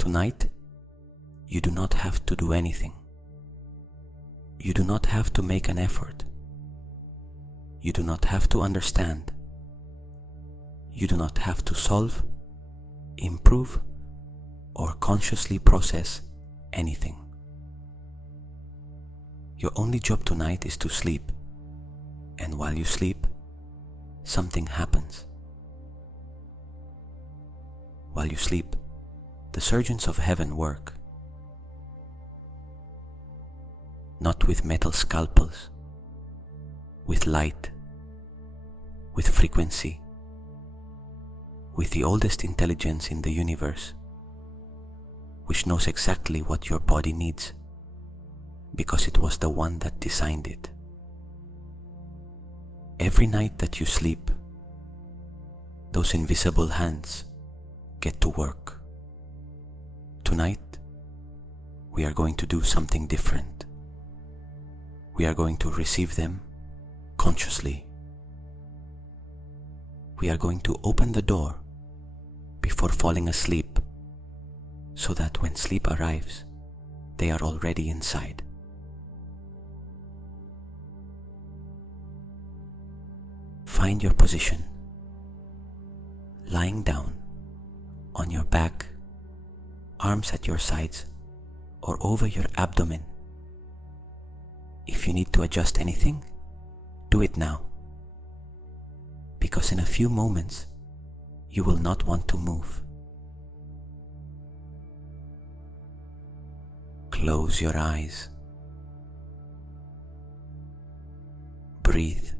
Tonight, you do not have to do anything. You do not have to make an effort. You do not have to understand. You do not have to solve, improve, or consciously process anything. Your only job tonight is to sleep, and while you sleep, something happens. While you sleep, the surgeons of heaven work, not with metal scalpels, with light, with frequency, with the oldest intelligence in the universe, which knows exactly what your body needs, because it was the one that designed it. Every night that you sleep, those invisible hands get to work. Tonight, we are going to do something different. We are going to receive them consciously. We are going to open the door before falling asleep, so that when sleep arrives, they are already inside. Find your position, lying down on your back, arms at your sides, or over your abdomen. If you need to adjust anything, do it now, because in a few moments you will not want to move. Close your eyes. Breathe.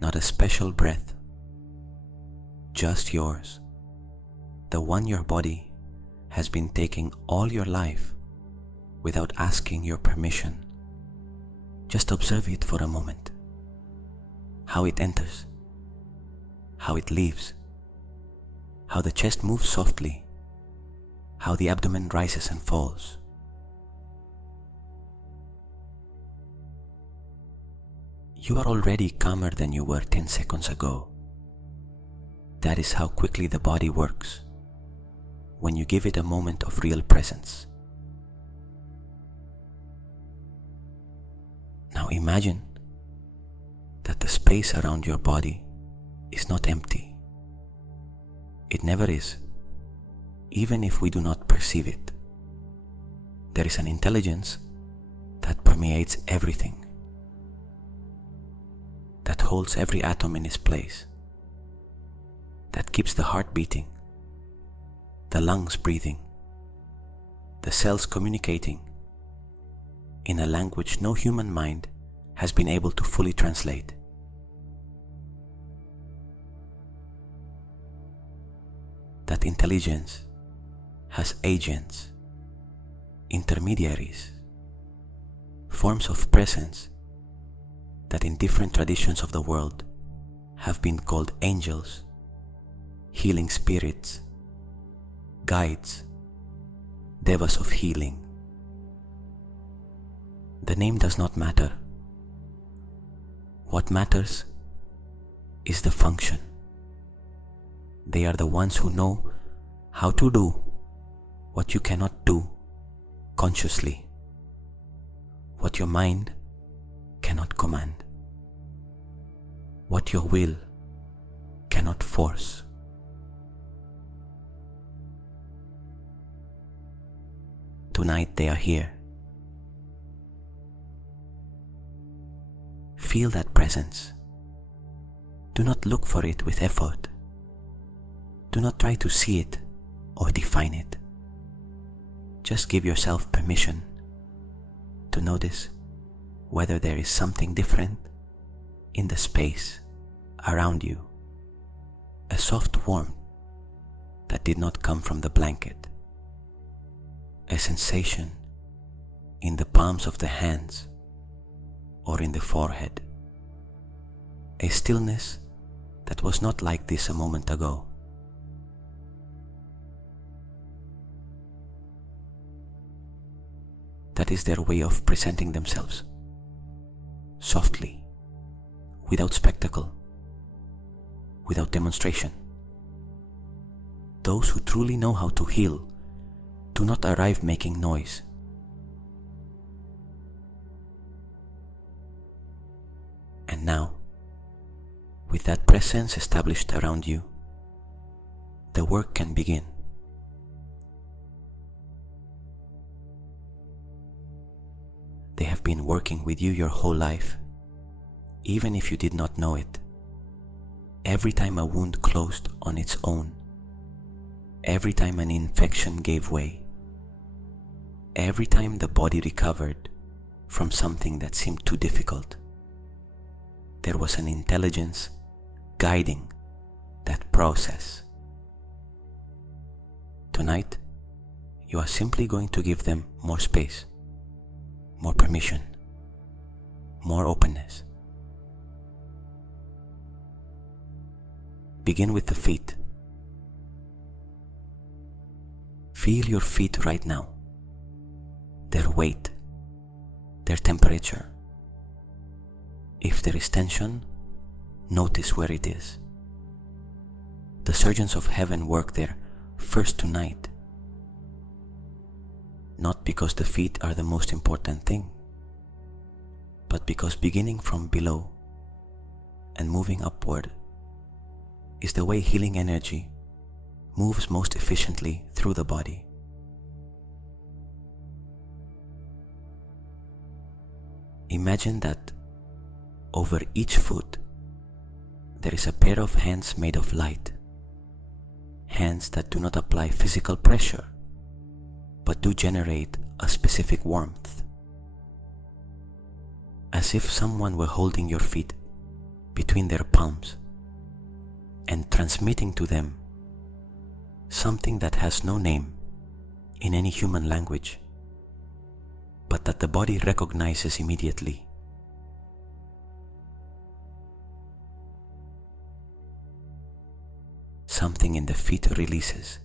Not a special breath, just yours, the one your body has been taking all your life without asking your permission. Just observe it for a moment, how it enters, how it leaves, how the chest moves softly, how the abdomen rises and falls. You are already calmer than you were 10 seconds ago. That is how quickly the body works when you give it a moment of real presence. Now imagine that the space around your body is not empty. It never is, even if we do not perceive it. There is an intelligence that permeates everything, that holds every atom in its place, that keeps the heart beating, the lungs breathing, the cells communicating in a language no human mind has been able to fully translate. That intelligence has agents, intermediaries, forms of presence that in different traditions of the world have been called angels, healing spirits, guides, devas of healing. The name does not matter. What matters is the function. They are the ones who know how to do what you cannot do consciously, what your mind cannot command, what your will cannot force. Tonight they are here. Feel that presence. Do not look for it with effort. Do not try to see it or define it. Just give yourself permission to notice whether there is something different in the space around you, a soft warmth that did not come from the blanket, a sensation in the palms of the hands or in the forehead, a stillness that was not like this a moment ago. That is their way of presenting themselves, softly, without spectacle, without demonstration. Those who truly know how to heal do not arrive making noise. And now, with that presence established around you, the work can begin. They have been working with you your whole life, even if you did not know it. Every time a wound closed on its own, every time an infection gave way, every time the body recovered from something that seemed too difficult, there was an intelligence guiding that process. Tonight, you are simply going to give them more space, more permission, more openness. Begin with the feet. Feel your feet right now, their weight, their temperature. If there is tension, notice where it is. The surgeons of heaven work there first tonight, not because the feet are the most important thing, but because beginning from below and moving upward is the way healing energy moves most efficiently through the body. Imagine that over each foot there is a pair of hands made of light, hands that do not apply physical pressure, but do generate a specific warmth. As if someone were holding your feet between their palms and transmitting to them something that has no name in any human language, but that the body recognizes immediately. Something in the feet releases,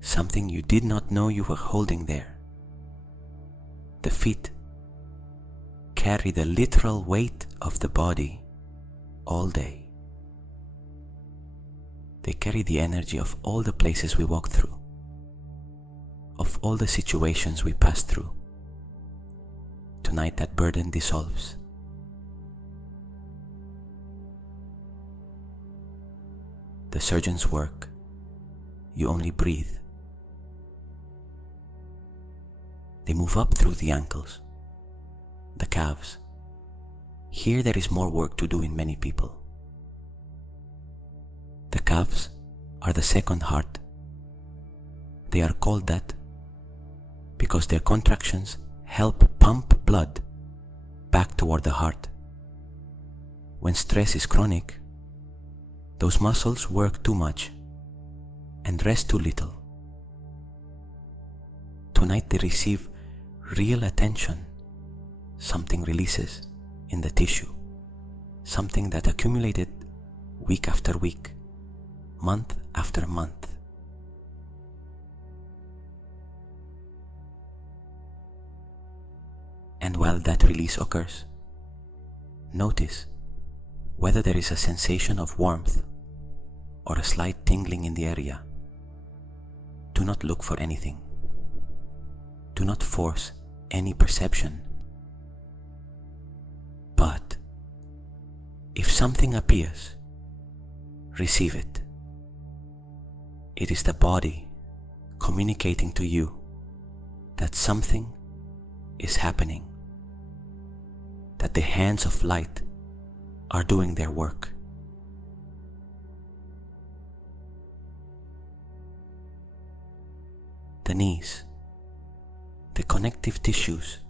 something you did not know you were holding there. The feet carry the literal weight of the body all day. They carry the energy of all the places we walk through, of all the situations we pass through. Tonight that burden dissolves. The surgeon's work, you only breathe. They move up through the ankles, the calves. Here there is more work to do in many people. The calves are the second heart. They are called that because their contractions help pump blood back toward the heart. When stress is chronic, those muscles work too much and rest too little. Tonight they receive real attention. Something releases in the tissue, something that accumulated week after week, month after month. And while that release occurs, notice whether there is a sensation of warmth or a slight tingling in the area. Do not look for anything. Do not force any perception. But if something appears, receive it. It is the body communicating to you that something is happening, that the hands of light are doing their work. The knees, the connective tissues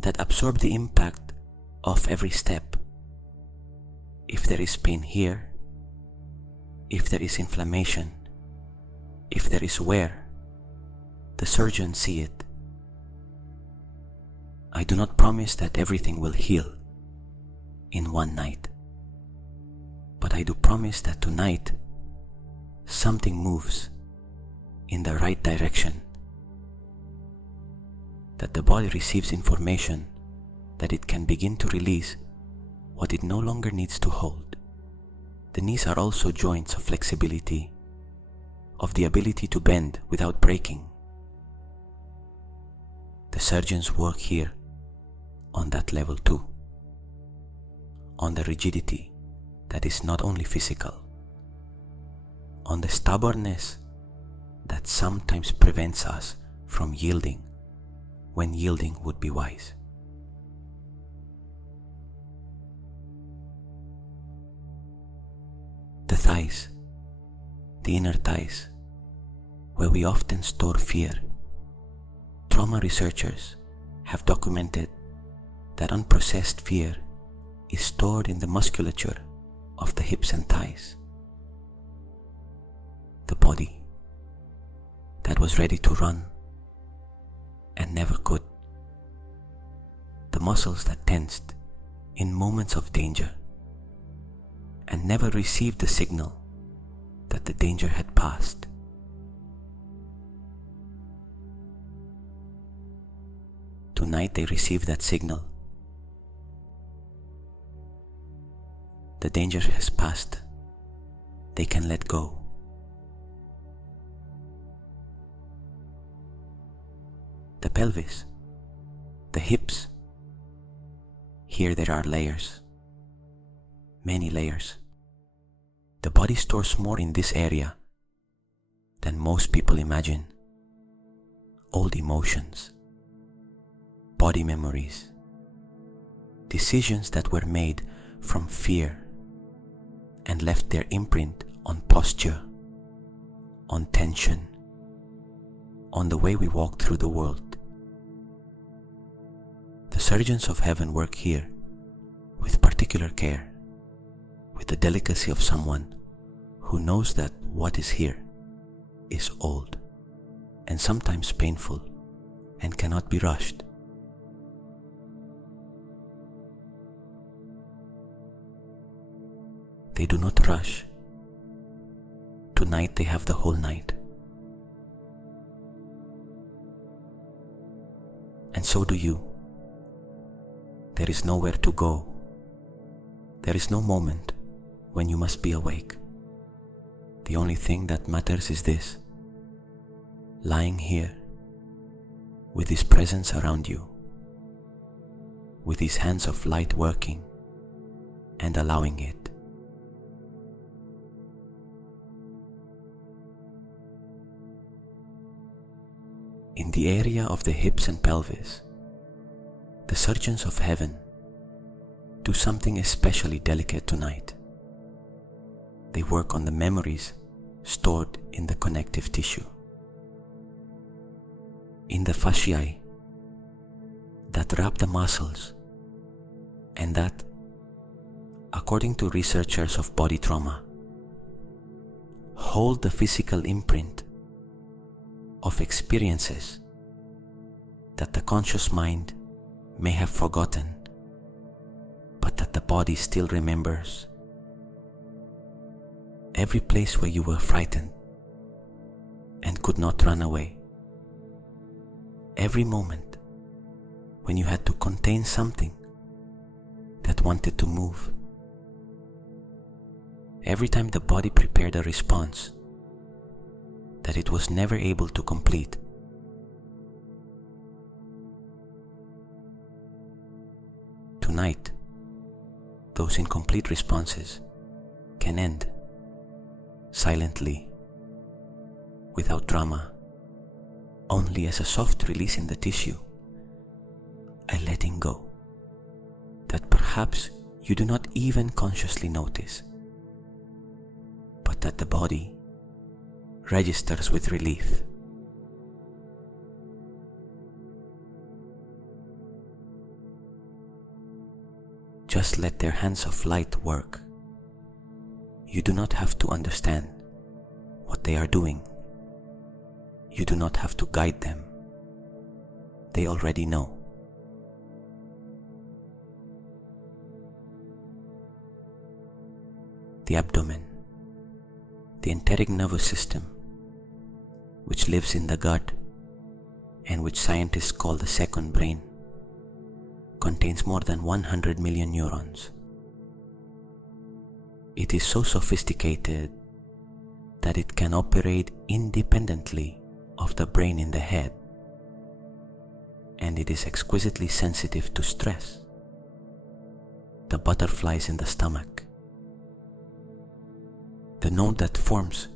that absorb the impact of every step. If there is pain here, if there is inflammation, if there is wear, the surgeons see it. I do not promise that everything will heal in one night, but I do promise that tonight something moves in the right direction, that the body receives information that it can begin to release what it no longer needs to hold. The knees are also joints of flexibility of the ability to bend without breaking. The surgeons work here on that level too, on the rigidity that is not only physical, on the stubbornness that sometimes prevents us from yielding when yielding would be wise. The thighs, the inner thighs, where we often store fear. Trauma researchers have documented that unprocessed fear is stored in the musculature of the hips and thighs. The body that was ready to run and never could. The muscles that tensed in moments of danger and never received the signal that the danger had passed. Tonight they receive that signal. The danger has passed. They can let go. The pelvis, the hips, here there are layers, many layers. The body stores more in this area than most people imagine. Old emotions, body memories, decisions that were made from fear and left their imprint on posture, on tension, on the way we walk through the world. The surgeons of heaven work here with particular care, with the delicacy of someone who knows that what is here is old and sometimes painful and cannot be rushed. They do not rush. Tonight they have the whole night. And so do you. There is nowhere to go. There is no moment when you must be awake. The only thing that matters is this: lying here with His presence around you, with His hands of light working and allowing it. In the area of the hips and pelvis, the surgeons of heaven do something especially delicate tonight. They work on the memories stored in the connective tissue, in the fasciae that wrap the muscles and that, according to researchers of body trauma, hold the physical imprint of experiences that the conscious mind may have forgotten, but that the body still remembers. Every place where you were frightened and could not run away. Every moment when you had to contain something that wanted to move. Every time the body prepared a response that it was never able to complete. Tonight, those incomplete responses can end silently, without drama, only as a soft release in the tissue, a letting go that perhaps you do not even consciously notice, but that the body registers with relief. Just let their hands of light work. You do not have to understand what they are doing. You do not have to guide them. They already know. The abdomen, the enteric nervous system, which lives in the gut and which scientists call the second brain, contains more than 100 million neurons. It is so sophisticated that it can operate independently of the brain in the head, and it is exquisitely sensitive to stress, the butterflies in the stomach, the note that forms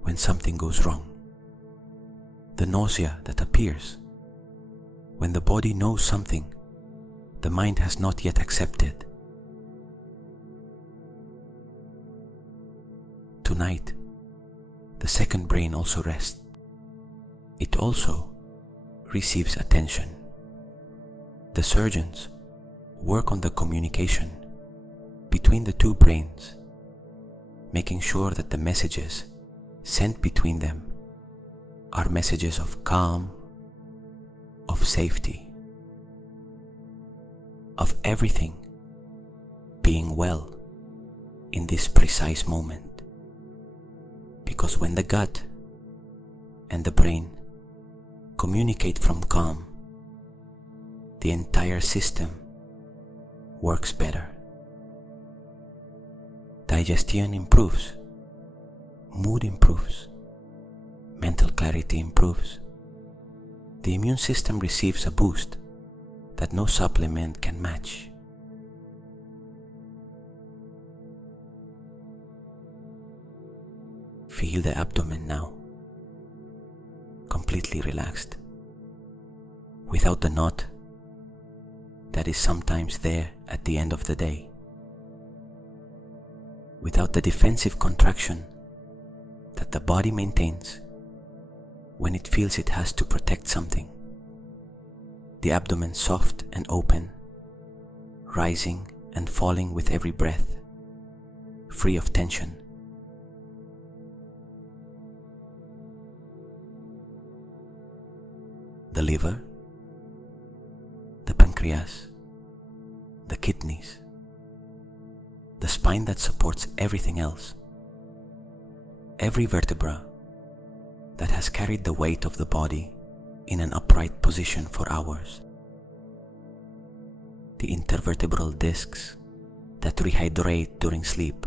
when something goes wrong, the nausea that appears when the body knows something the mind has not yet accepted. Tonight, the second brain also rests. It also receives attention. The surgeons work on the communication between the two brains, making sure that the messages sent between them are messages of calm, of safety, of everything being well in this precise moment. Because when the gut and the brain communicate from calm, the entire system works better. Digestion improves, mood improves, mental clarity improves. The immune system receives a boost that no supplement can match. Feel the abdomen now, completely relaxed, without the knot that is sometimes there at the end of the day, without the defensive contraction that the body maintains when it feels it has to protect something. The abdomen soft and open, rising and falling with every breath, free of tension. The liver, the pancreas, the kidneys, the spine that supports everything else, every vertebra that has carried the weight of the body in an upright position for hours, the intervertebral discs that rehydrate during sleep,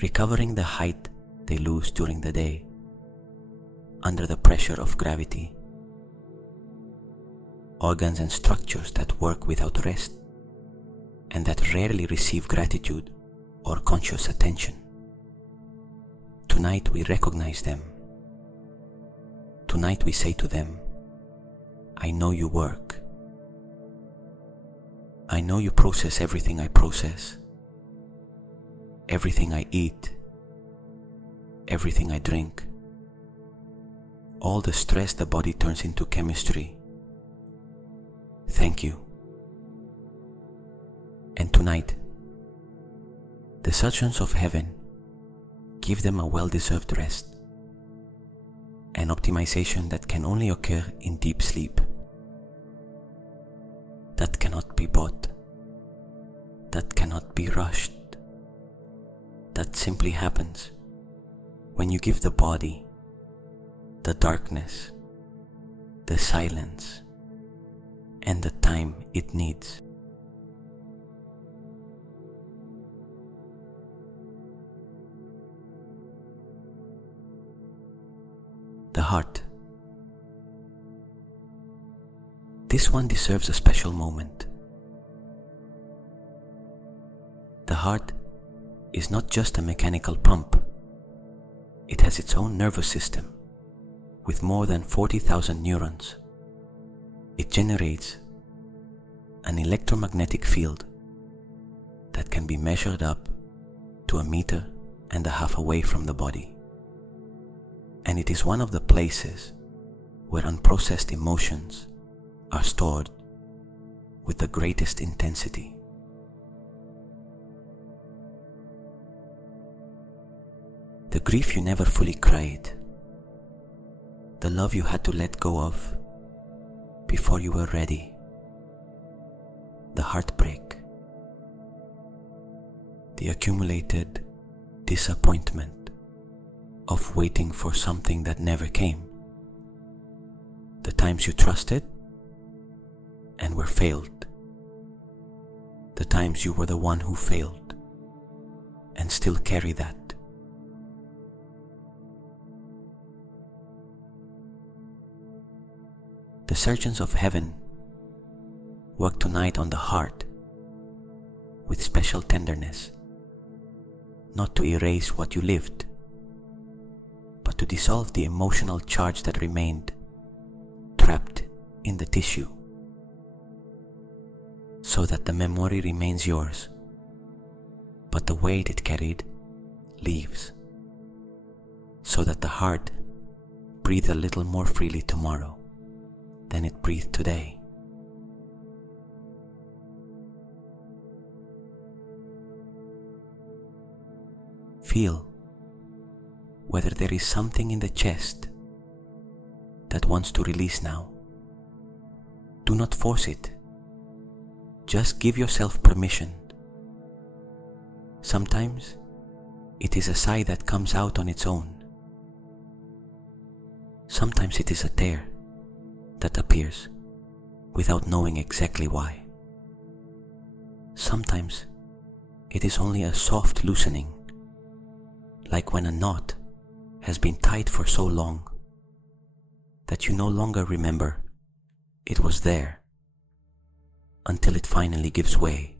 recovering the height they lose during the day under the pressure of gravity, organs and structures that work without rest and that rarely receive gratitude or conscious attention. Tonight we recognize them. Tonight we say to them, I know you work. I know you process everything I process, everything I eat, everything I drink, all the stress the body turns into chemistry. Thank you. And tonight, the surgeons of heaven give them a well-deserved rest, an optimization that can only occur in deep sleep, that cannot be bought, that cannot be rushed, that simply happens when you give the body the darkness, the silence, and the time it needs. The heart. This one deserves a special moment. The heart is not just a mechanical pump. It has its own nervous system with more than 40,000 neurons. It generates an electromagnetic field that can be measured up to 1.5 meters away from the body. And it is one of the places where unprocessed emotions are stored with the greatest intensity. The grief you never fully cried, the love you had to let go of before you were ready, the heartbreak, the accumulated disappointment of waiting for something that never came, the times you trusted and were failed, the times you were the one who failed and still carry that, surgeons of heaven work tonight on the heart with special tenderness, not to erase what you lived, but to dissolve the emotional charge that remained trapped in the tissue, so that the memory remains yours, but the weight it carried leaves, so that the heart breathes a little more freely tomorrow than it breathed today. Feel whether there is something in the chest that wants to release now. Do not force it. Just give yourself permission. Sometimes it is a sigh that comes out on its own. Sometimes it is a tear that appears without knowing exactly why. Sometimes it is only a soft loosening, like when a knot has been tied for so long that you no longer remember it was there until it finally gives way.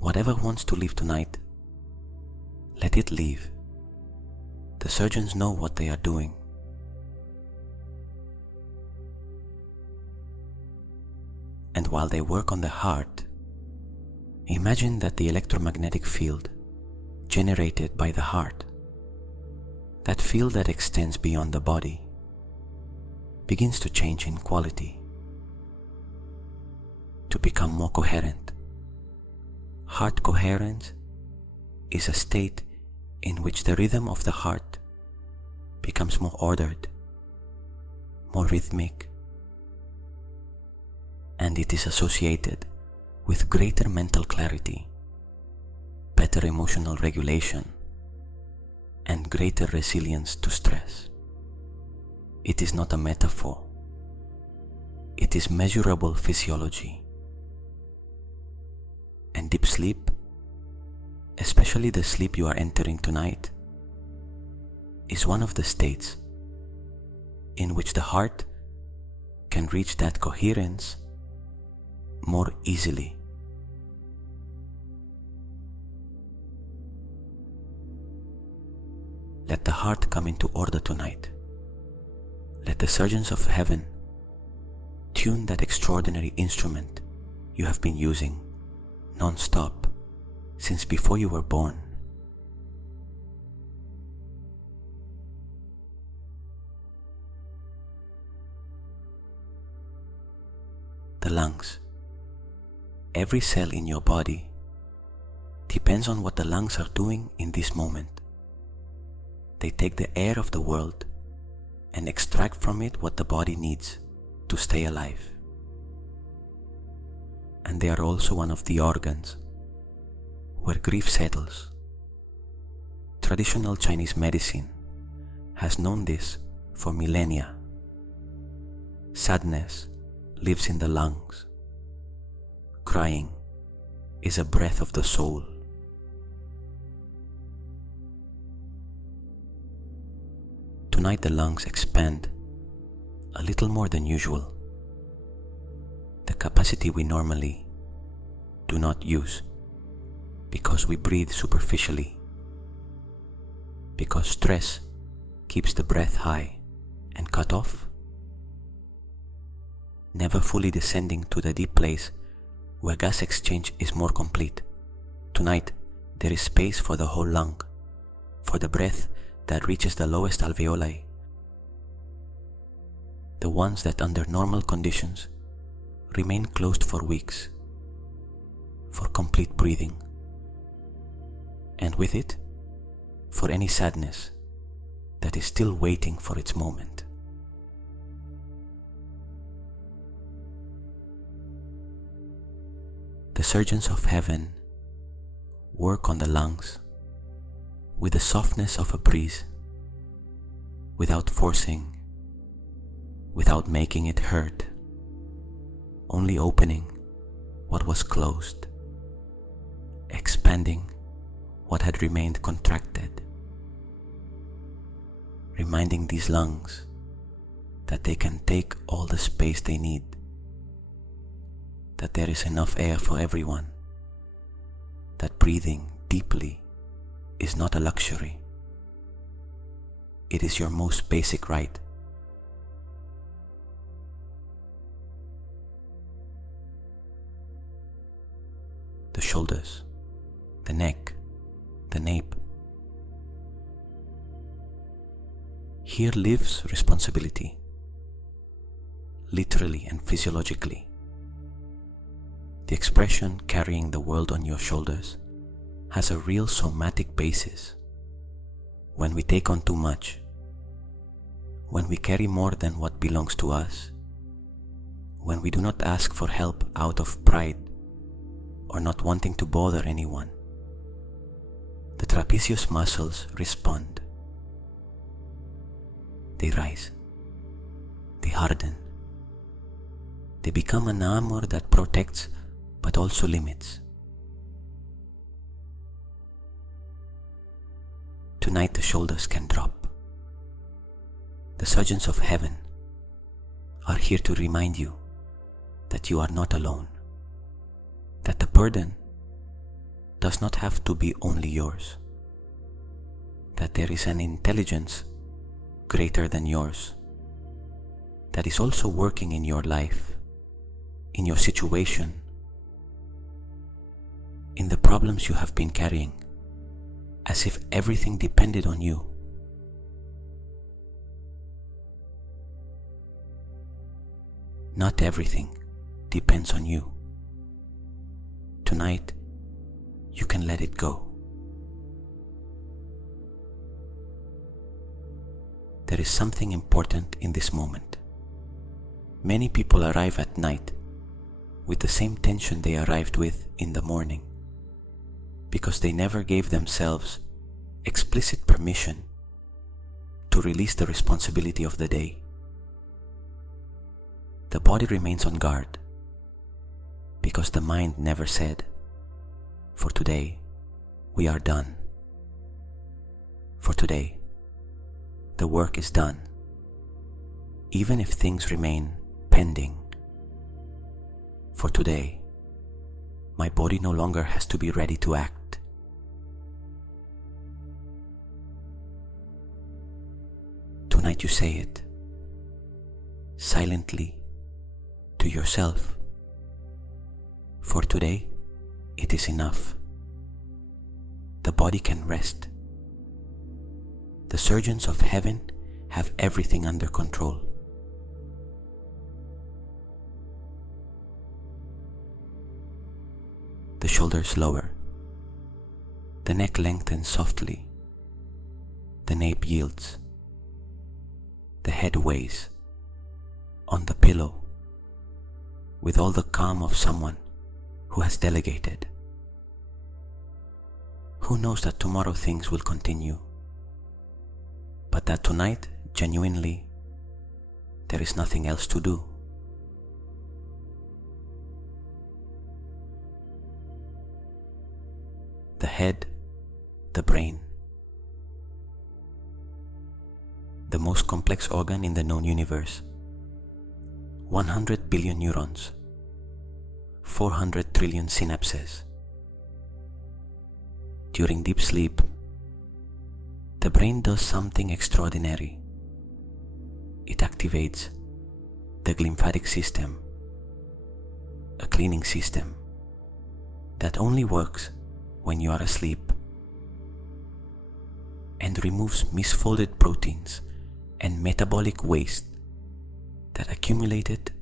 Whatever wants to leave tonight, let it leave. The surgeons know what they are doing. And while they work on the heart, imagine that the electromagnetic field generated by the heart, that field that extends beyond the body, begins to change in quality, to become more coherent. Heart coherence is a state in which the rhythm of the heart becomes more ordered, more rhythmic, and it is associated with greater mental clarity, better emotional regulation, and greater resilience to stress. It is not a metaphor. It is measurable physiology. And deep sleep, especially the sleep you are entering tonight, is one of the states in which the heart can reach that coherence more easily. Let the heart come into order tonight. Let the surgeons of heaven tune that extraordinary instrument you have been using non-stop since before you were born. The lungs. Every cell in your body depends on what the lungs are doing in this moment. They take the air of the world and extract from it what the body needs to stay alive. And they are also one of the organs where grief settles. Traditional Chinese medicine has known this for millennia. Sadness lives in the lungs. Crying is a breath of the soul. Tonight the lungs expand a little more than usual, the capacity we normally do not use because we breathe superficially, because stress keeps the breath high and cut off, never fully descending to the deep place where gas exchange is more complete. Tonight there is space for the whole lung, for the breath that reaches the lowest alveoli, the ones that under normal conditions remain closed for weeks, for complete breathing, and with it, for any sadness that is still waiting for its moment. The surgeons of heaven work on the lungs with the softness of a breeze, without forcing, without making it hurt, only opening what was closed, expanding what had remained contracted. reminding these lungs that they can take all the space they need, that there is enough air for everyone, that breathing deeply is not a luxury. It is your most basic right. The shoulders, the neck, the nape. Here lives responsibility, literally and physiologically. The expression carrying the world on your shoulders has a real somatic basis. When we take on too much, when we carry more than what belongs to us, when we do not ask for help out of pride or not wanting to bother anyone, the trapezius muscles respond. They rise, they harden, they become an armor that protects but also limits. Tonight the shoulders can drop. The surgeons of heaven are here to remind you that you are not alone, that the burden does not have to be only yours, that there is an intelligence greater than yours that is also working in your life, in your situation, in the problems you have been carrying, as if everything depended on you. Not everything depends on you. Tonight, you can let it go. There is something important in this moment. Many people arrive at night with the same tension they arrived with in the morning, because they never gave themselves explicit permission to release the responsibility of the day. The body remains on guard because the mind never said, "For today, we are done. For today, the work is done, even if things remain pending. For today, my body no longer has to be ready to act." Tonight you say it, silently, to yourself. For today, it is enough. The body can rest. The surgeons of heaven have everything under control. The shoulders lower. The neck lengthens softly. The nape yields. The head weighs on the pillow with all the calm of someone who has delegated. Who knows that tomorrow things will continue, but that tonight, genuinely, there is nothing else to do. The head, the brain, the most complex organ in the known universe. 100 billion neurons, 400 trillion synapses. During deep sleep, the brain does something extraordinary. It activates the glymphatic system, a cleaning system that only works when you are asleep, and removes misfolded proteins and metabolic waste that accumulated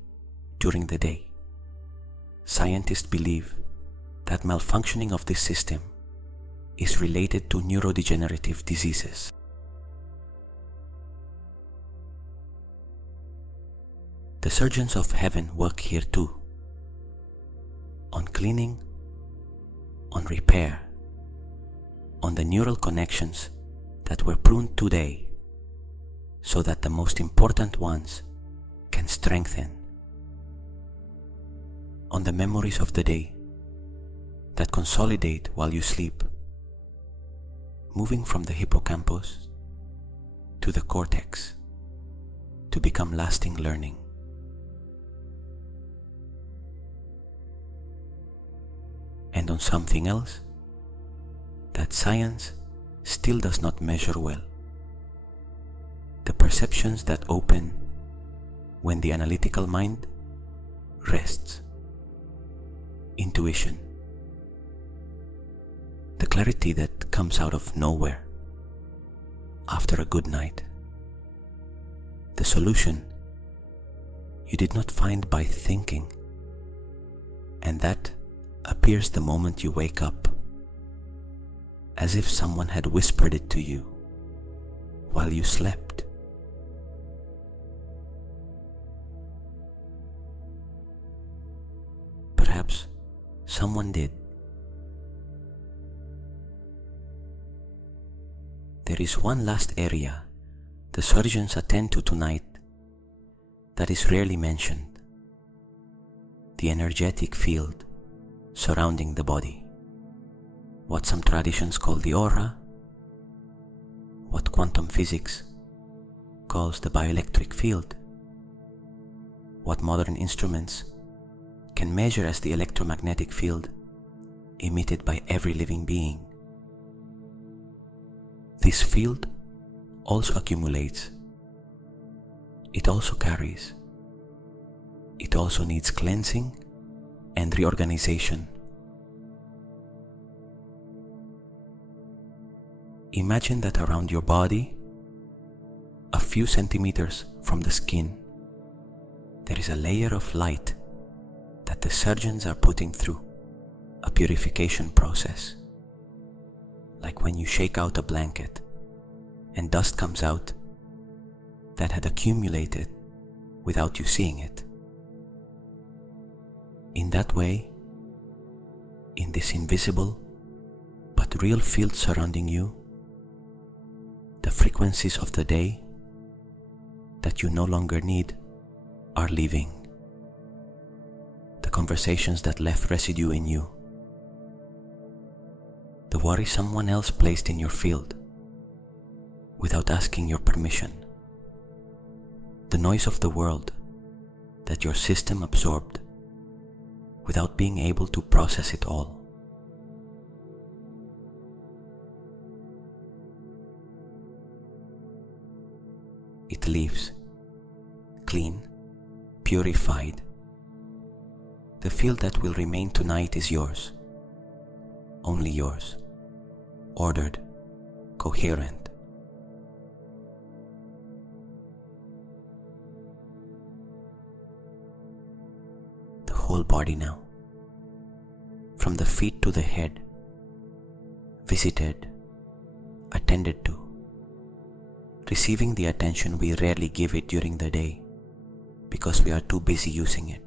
during the day. Scientists believe that malfunctioning of this system is related to neurodegenerative diseases. The surgeons of heaven work here too, on cleaning, on repair, on the neural connections that were pruned today, so that the most important ones can strengthen, on the memories of the day that consolidate while you sleep, moving from the hippocampus to the cortex to become lasting learning. And on something else that science still does not measure well, the perceptions that open when the analytical mind rests. Intuition. The clarity that comes out of nowhere after a good night. The solution you did not find by thinking, and that appears the moment you wake up, as if someone had whispered it to you while you slept. Perhaps someone did. There is one last area the surgeons attend to tonight that is rarely mentioned: the energetic field surrounding the body. What some traditions call the aura, what quantum physics calls the bioelectric field, what modern instruments can measure as the electromagnetic field emitted by every living being. This field also accumulates. It also carries. It also needs cleansing and reorganization. Imagine that around your body, a few centimeters from the skin, there is a layer of light that the surgeons are putting through a purification process. Like when you shake out a blanket and dust comes out that had accumulated without you seeing it. In that way, in this invisible but real field surrounding you, the frequencies of the day that you no longer need are leaving. The conversations that left residue in you, the worry someone else placed in your field without asking your permission, the noise of the world that your system absorbed without being able to process it all. It leaves, clean, purified. The field that will remain tonight is yours, only yours, ordered, coherent. The whole body now, from the feet to the head, visited, attended to, receiving the attention we rarely give it during the day because we are too busy using it.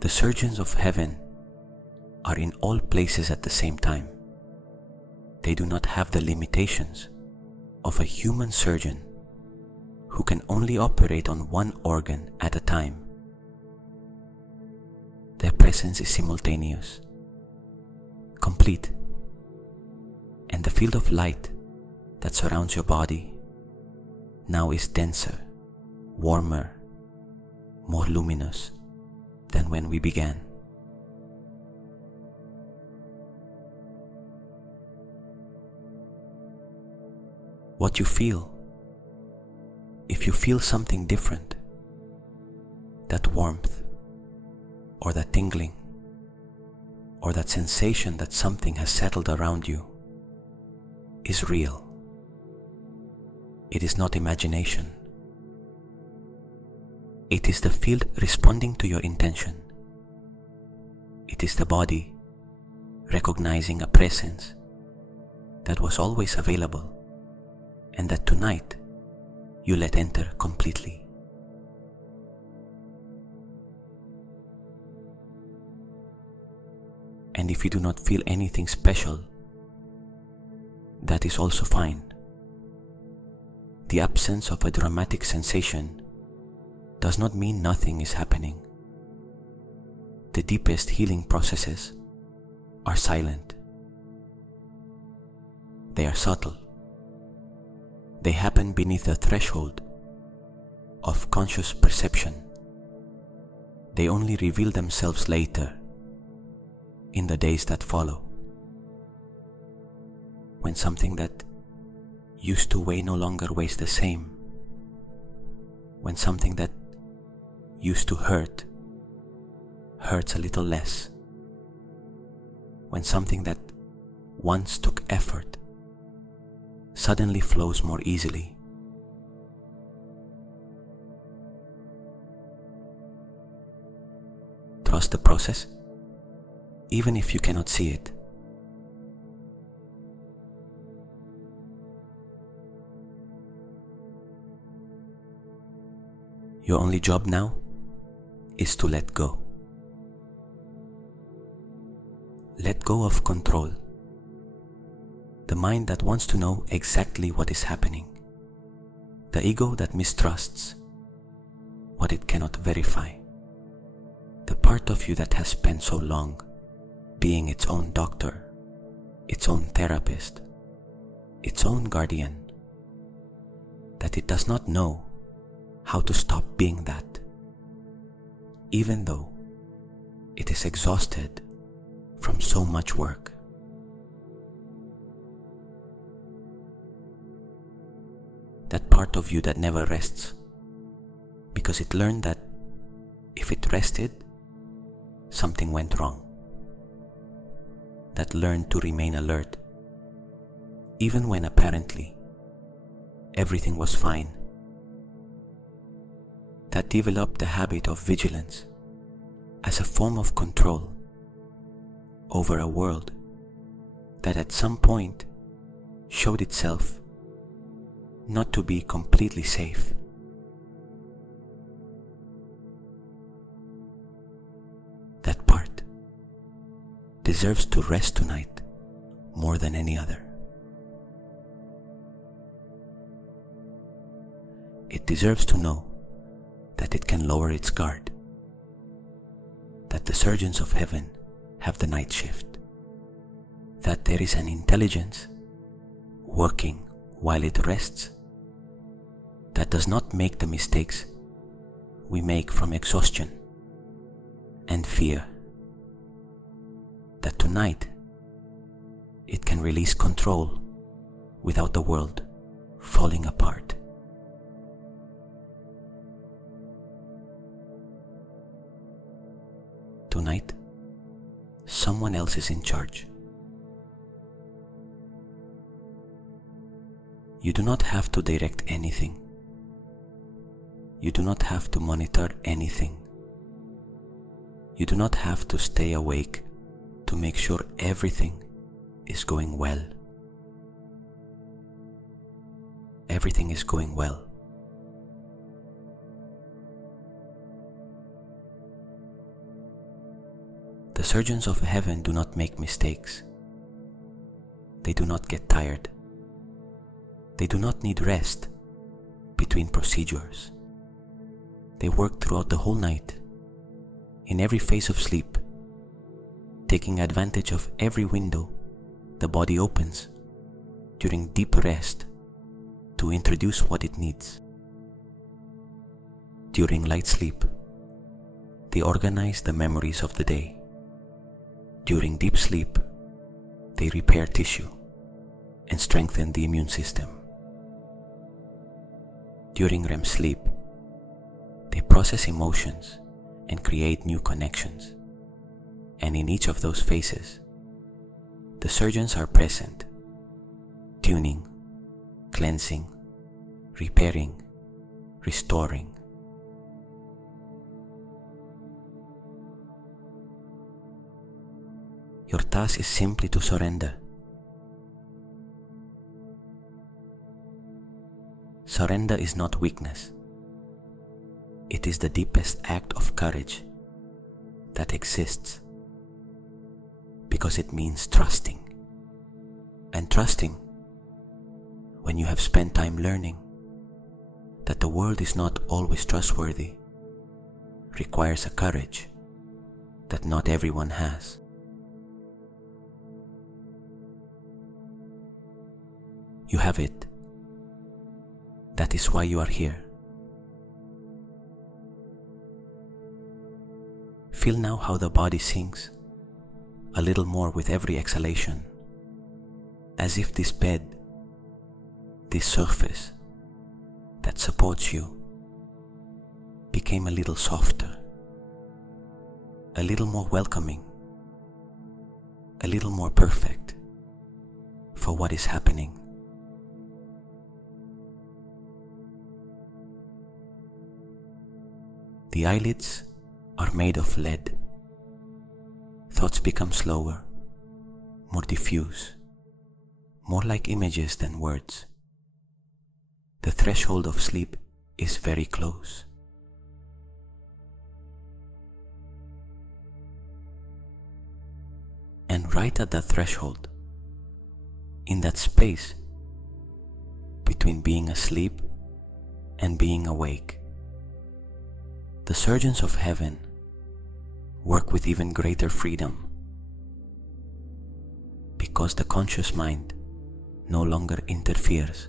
The surgeons of heaven are in all places at the same time. They do not have the limitations of a human surgeon who can only operate on one organ at a time. Their presence is simultaneous, complete, and the field of light that surrounds your body now is denser, warmer, more luminous than when we began. What you feel, if you feel something different, that warmth, or that tingling, or that sensation that something has settled around you, is real. It is not imagination. It is the field responding to your intention. It is the body recognizing a presence that was always available and that tonight you let enter completely. And if you do not feel anything special, that is also fine. The absence of a dramatic sensation does not mean nothing is happening. The deepest healing processes are silent They are subtle. They happen beneath the threshold of conscious perception. They only reveal themselves later, in the days that follow, when something that used to weigh no longer weighs the same, when something that used to hurt hurts a little less, when something that once took effort suddenly flows more easily. Trust the process, even if you cannot see it. Your only job now is to let go. Let go of control. The mind that wants to know exactly what is happening. The ego that mistrusts what it cannot verify. The part of you that has spent so long being its own doctor, its own therapist, its own guardian, that it does not know how to stop being that, even though it is exhausted from so much work. That part of you that never rests, because it learned that if it rested, something went wrong. That learned to remain alert, even when apparently everything was fine. That developed the habit of vigilance as a form of control over a world that at some point showed itself not to be completely safe. That part deserves to rest tonight more than any other. It deserves to know that it can lower its guard, that the surgeons of heaven have the night shift, that there is an intelligence working while it rests that does not make the mistakes we make from exhaustion and fear, that tonight it can release control without the world falling apart. Tonight, someone else is in charge. You do not have to direct anything. You do not have to monitor anything. You do not have to stay awake to make sure everything is going well. Everything is going well. The surgeons of heaven do not make mistakes. They do not get tired. They do not need rest between procedures. They work throughout the whole night, in every phase of sleep, taking advantage of every window the body opens during deep rest to introduce what it needs. During light sleep, they organize the memories of the day. During deep sleep, they repair tissue and strengthen the immune system. During REM sleep, they process emotions and create new connections. And in each of those phases, the surgeons are present, tuning, cleansing, repairing, restoring. Your task is simply to surrender. Surrender is not weakness. It is the deepest act of courage that exists, because it means trusting. And trusting, when you have spent time learning that the world is not always trustworthy, requires a courage that not everyone has. You have it. That is why you are here. Feel now how the body sinks a little more with every exhalation, as if this bed, this surface that supports you, became a little softer, a little more welcoming, a little more perfect for what is happening. The eyelids are made of lead. Thoughts become slower, more diffuse, more like images than words. The threshold of sleep is very close. And right at that threshold, in that space between being asleep and being awake, the surgeons of heaven work with even greater freedom, because the conscious mind no longer interferes.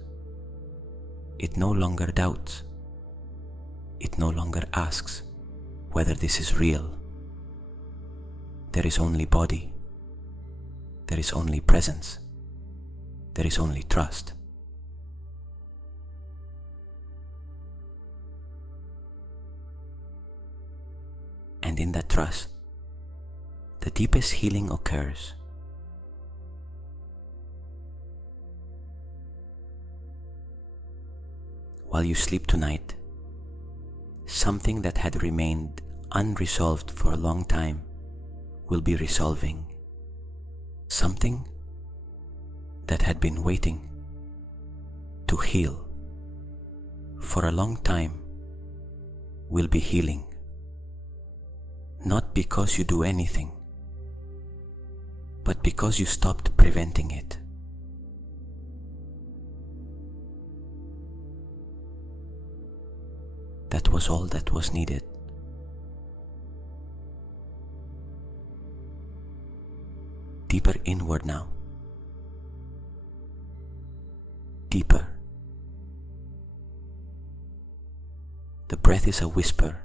It no longer doubts. It no longer asks whether this is real. There is only body. There is only presence. There is only trust. And in that trust, the deepest healing occurs. While you sleep tonight, something that had remained unresolved for a long time will be resolving. Something that had been waiting to heal for a long time will be healing. Not because you do anything, but because you stopped preventing it. That was all that was needed. Deeper inward now. Deeper. The breath is a whisper,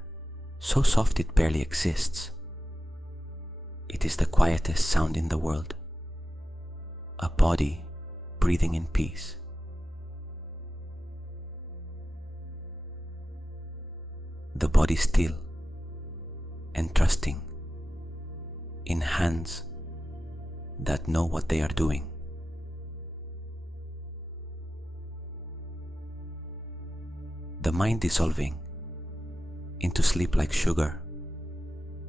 so soft it barely exists. It is the quietest sound in the world. A body breathing in peace. The body still and trusting in hands that know what they are doing. The mind dissolving into sleep like sugar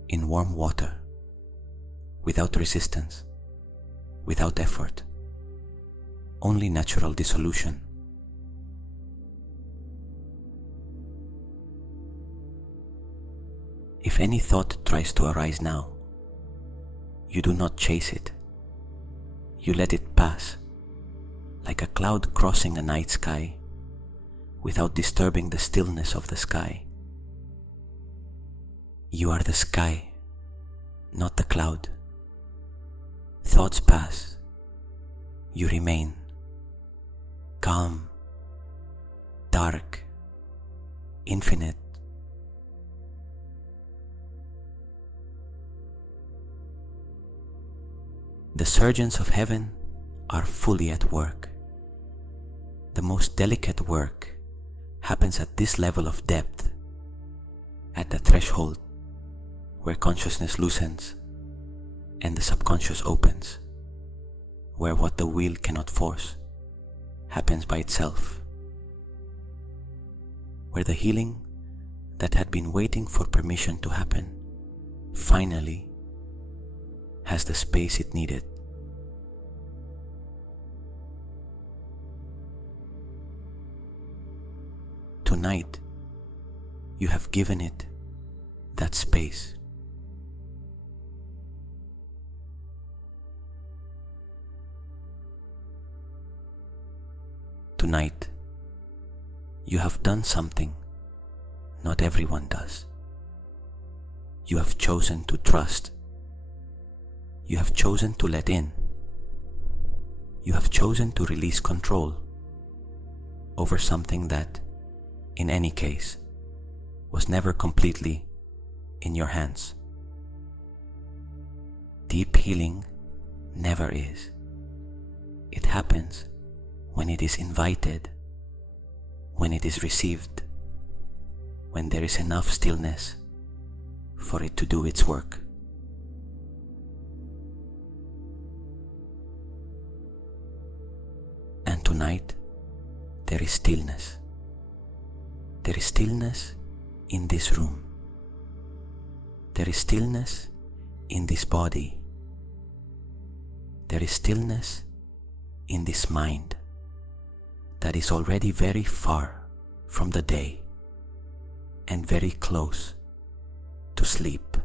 in warm water, without resistance, without effort, only natural dissolution. If any thought tries to arise now, you do not chase it. You let it pass, like a cloud crossing a night sky, without disturbing the stillness of the sky. You are the sky, not the cloud. Thoughts pass. You remain calm, dark, infinite. The surgeons of heaven are fully at work. The most delicate work happens at this level of depth, at the threshold where consciousness loosens and the subconscious opens, where what the will cannot force happens by itself, where the healing that had been waiting for permission to happen finally has the space it needed. Tonight, you have given it that space. Tonight, you have done something not everyone does. You have chosen to trust. You have chosen to let in. You have chosen to release control over something that, in any case, was never completely in your hands. Deep healing never is. It happens when it is invited, when it is received, when there is enough stillness for it to do its work. And tonight, there is stillness. There is stillness in this room. There is stillness in this body. There is stillness in this mind that is already very far from the day and very close to sleep.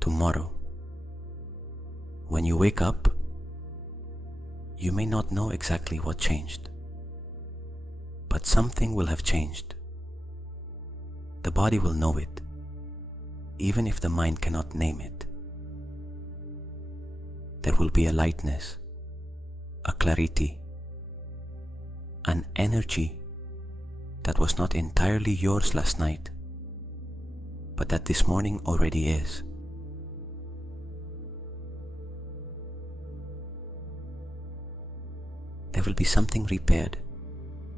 Tomorrow, when you wake up, you may not know exactly what changed, but something will have changed. The body will know it, even if the mind cannot name it. There will be a lightness, a clarity, an energy that was not entirely yours last night, but that this morning already is. There will be something repaired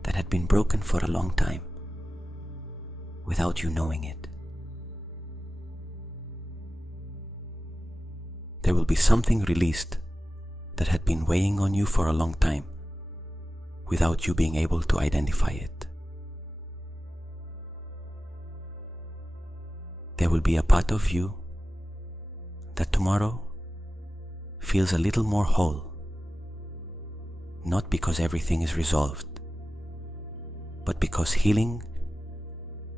that had been broken for a long time, without you knowing it. There will be something released that had been weighing on you for a long time, without you being able to identify it. There will be a part of you that tomorrow feels a little more whole, not because everything is resolved, but because healing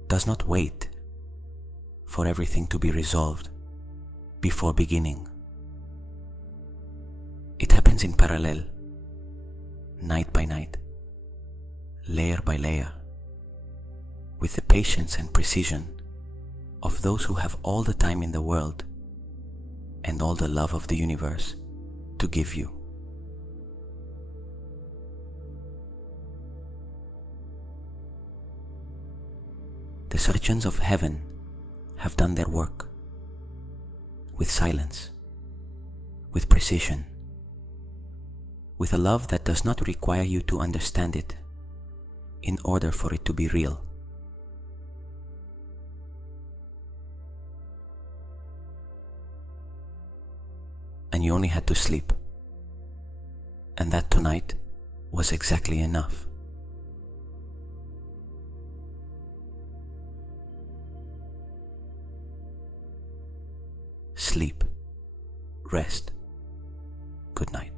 does not wait for everything to be resolved before beginning. It happens in parallel, night by night, layer by layer, with the patience and precision of those who have all the time in the world and all the love of the universe to give you. The surgeons of heaven have done their work with silence, with precision, with a love that does not require you to understand it in order for it to be real. And you only had to sleep, and that tonight was exactly enough. Sleep, rest, good night.